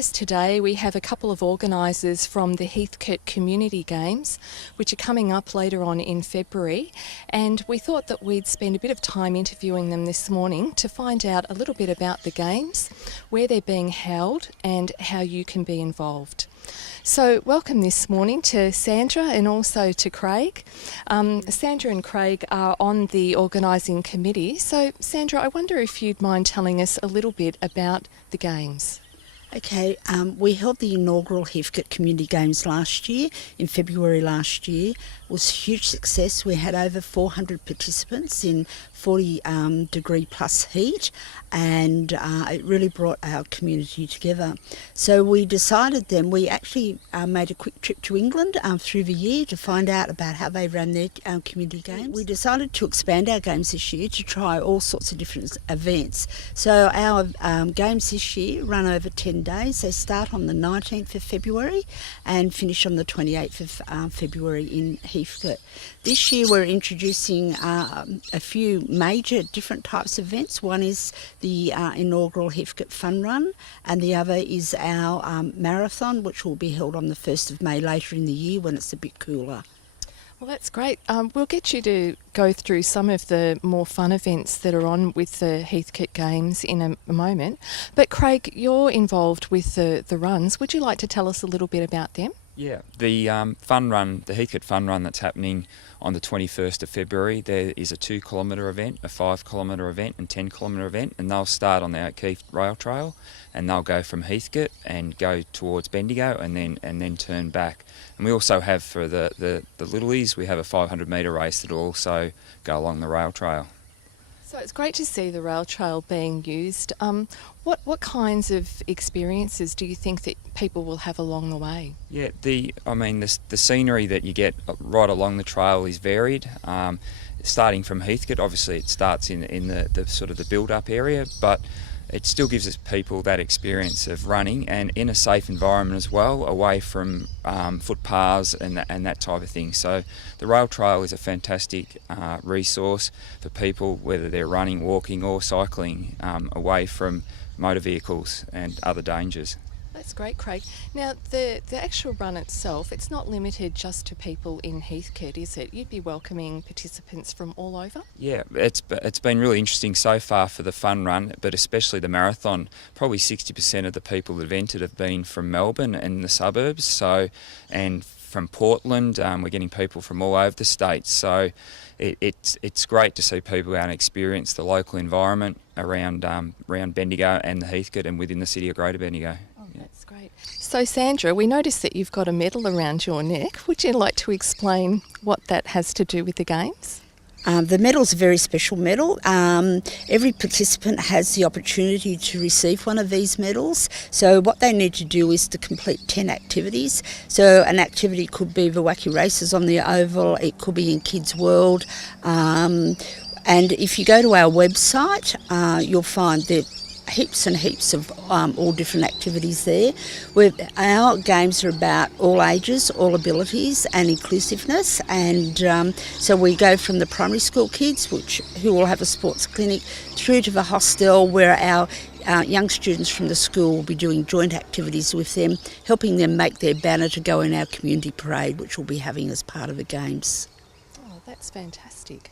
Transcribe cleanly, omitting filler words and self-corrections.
us today we have a couple of organisers from the Heathcote Community Games, which are coming up later on in February, and we thought that we'd spend a bit of time interviewing them this morning to find out a little bit about the games, where they're being held and how you can be involved. So welcome this morning to Sandra and also to Craig. Sandra and Craig are on the organising committee. So Sandra, I wonder if you'd mind telling us a little bit about the games. Okay, we held the inaugural Heathcote Community Games last year, in February last year. It was a huge success. We had over 400 participants in 40 degree plus heat, and it really brought our community together. So we decided then, we actually made a quick trip to England through the year to find out about how they ran their community games. We decided to expand our games this year to try all sorts of different events. So our games this year run over 10 days. They start on the 19th of February and finish on the 28th of February in Heathcote. This year we're introducing a few major different types of events. One is the inaugural Heathcote Fun Run, and the other is our marathon, which will be held on the 1st of May later in the year when it's a bit cooler. Well, that's great. We'll get you to go through some of the more fun events that are on with the Heathcote Games in a moment. But Craig, you're involved with the runs. Would you like to tell us a little bit about them? Yeah, the fun run, the Heathcote Fun Run that's happening on the 21st of February, there is a 2 kilometre event, a 5 kilometre event and 10 kilometre event, and they'll start on the O'Keefe Rail Trail and they'll go from Heathcote and go towards Bendigo and then turn back. And we also have for the Littlies, we have a 500 metre race that will also go along the rail trail. So it's great to see the rail trail being used. What kinds of experiences do you think that people will have along the way? Yeah, the scenery that you get right along the trail is varied. Starting from Heathcote, obviously it starts in the sort of the build-up area, but it still gives us people that experience of running and in a safe environment as well, away from footpaths and that type of thing. So the rail trail is a fantastic resource for people, whether they're running, walking or cycling, away from motor vehicles and other dangers. That's great, Craig. Now, the actual run itself, it's not limited just to people in Heathcote, is it? You'd be welcoming participants from all over? Yeah, it's been really interesting so far for the fun run, but especially the marathon. Probably 60% of the people that have entered have been from Melbourne and the suburbs, and from Portland. We're getting people from all over the state, so it's great to see people out and experience the local environment around Bendigo and the Heathcote and within the city of Greater Bendigo. That's great. So Sandra, we noticed that you've got a medal around your neck. Would you like to explain what that has to do with the Games? The medal's a very special medal. Every participant has the opportunity to receive one of these medals. So what they need to do is to complete 10 activities. So an activity could be the wacky races on the oval, it could be in Kids World. And if you go to our website, you'll find that heaps and heaps of all different activities there. Our games are about all ages, all abilities and inclusiveness, and so we go from the primary school kids, who will have a sports clinic, through to the hostel where our young students from the school will be doing joint activities with them, helping them make their banner to go in our community parade, which we'll be having as part of the Games. Oh, that's fantastic.